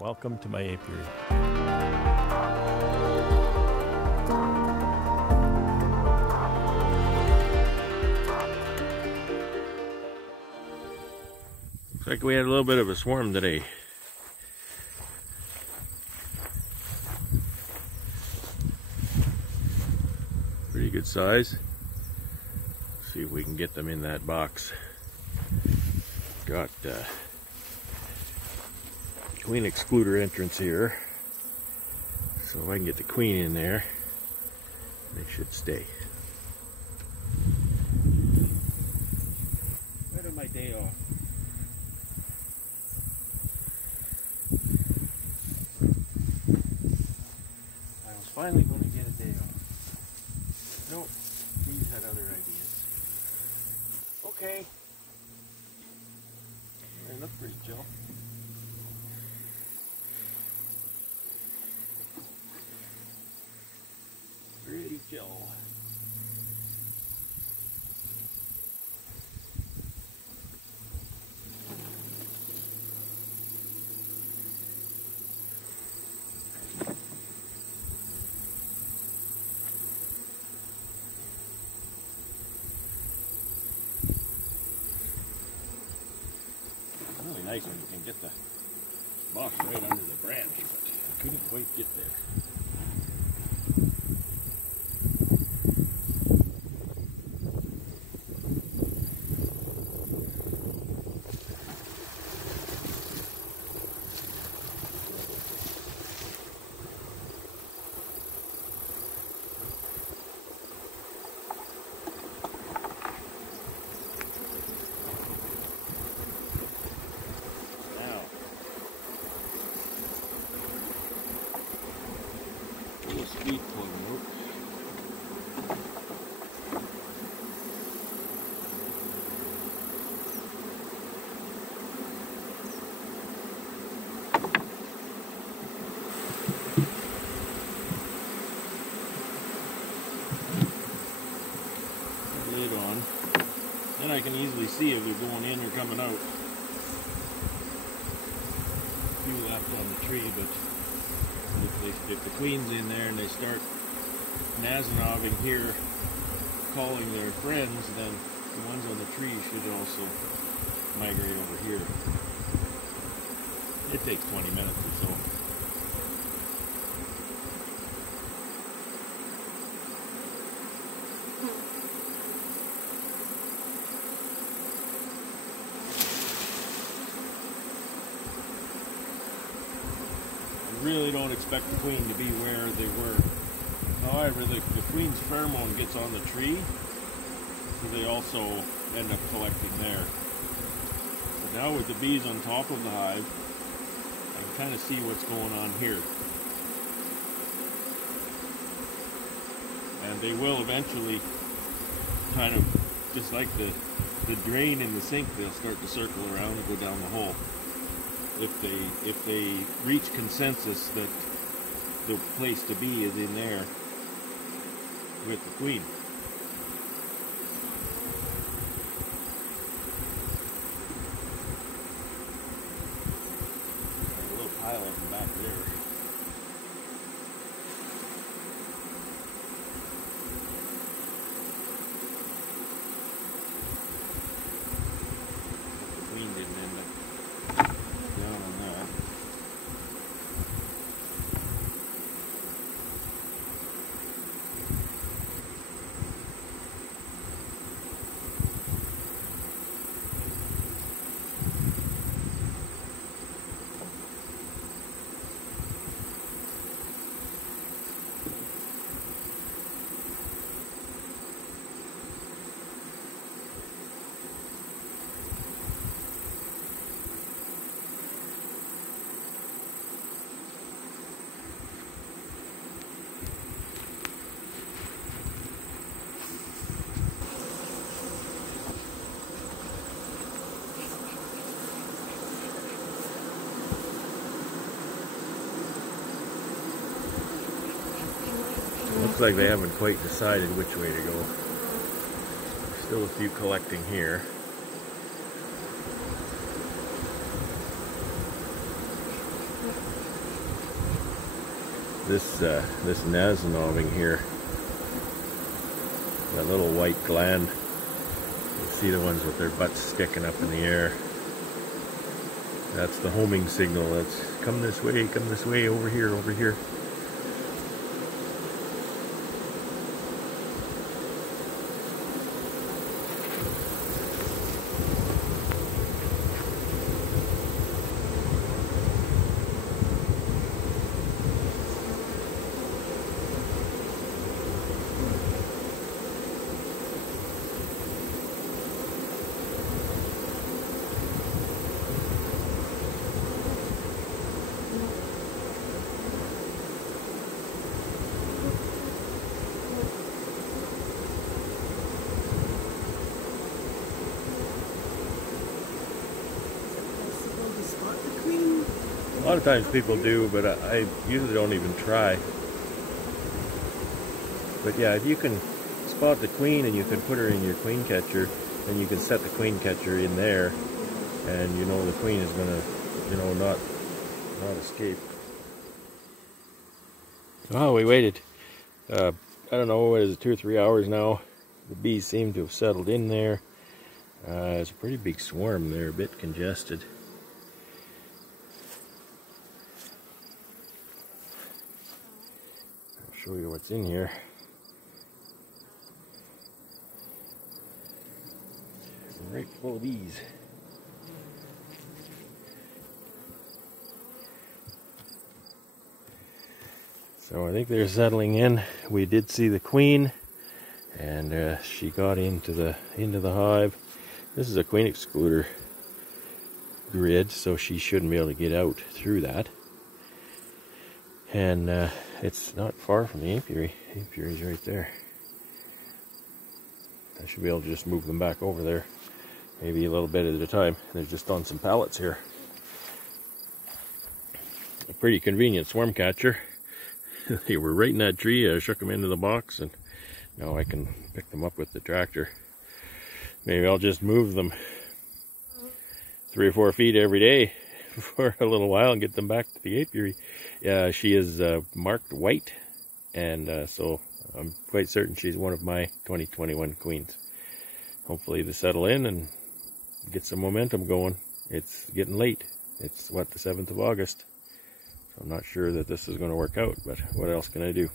Welcome to my apiary. Looks like we had a little bit of a swarm today. Pretty good size. See if we can get them in that box. Got queen excluder entrance here, so if I can get the queen in there, they should stay. Right on my day off. I was finally going to get a day off. Nope, these had other ideas. Okay. They look pretty chill. Pretty chill. Really nice when you can get the box right under the branch, but I couldn't quite get there. Speed pulling out. Lid on. Then I can easily see if they're going in or coming out. A few left on the tree, but if the queen's in there and they start nazzanobbing here, calling their friends, then the ones on the tree should also migrate over here. It takes 20 minutes or so. Really don't expect the queen to be where they were. However, the queen's pheromone gets on the tree, so they also end up collecting there. But now with the bees on top of the hive, I can kind of see what's going on here. And they will eventually kind of, just like the drain in the sink, they'll start to circle around and go down the hole. If they reach consensus that the place to be is in there with the queen. A little pile of them back there. The queen didn't end up down on that. Looks like they haven't quite decided which way to go. Still a few collecting here. This nasonoving here, that little white gland, you see the ones with their butts sticking up in the air. That's the homing signal. That's come this way, over here, over here. A lot of times people do, but I usually don't even try. But yeah, if you can spot the queen and you can put her in your queen catcher, then you can set the queen catcher in there, and you know the queen is gonna, you know, not escape. Oh, we waited. I don't know, what is it, 2 or 3 hours now. The bees seem to have settled in there. It's a pretty big swarm. They're a bit congested. Show you what's in here. Right full of bees. So I think they're settling in. We did see the queen, and she got into the hive. This is a queen excluder grid, so she shouldn't be able to get out through that. And it's not far from the apiary. The apiary's right there. I should be able to just move them back over there, maybe a little bit at a time. They're just on some pallets here. A pretty convenient swarm catcher. They were right in that tree. I shook them into the box, and now I can pick them up with the tractor. Maybe I'll just move them 3 or 4 feet every day for a little while and get them back to the apiary. She is marked white, and so I'm quite certain she's one of my 2021 queens. Hopefully to settle in and get some momentum going. It's getting late. It's what, the 7th of August. So I'm not sure that this is going to work out, but what else can I do?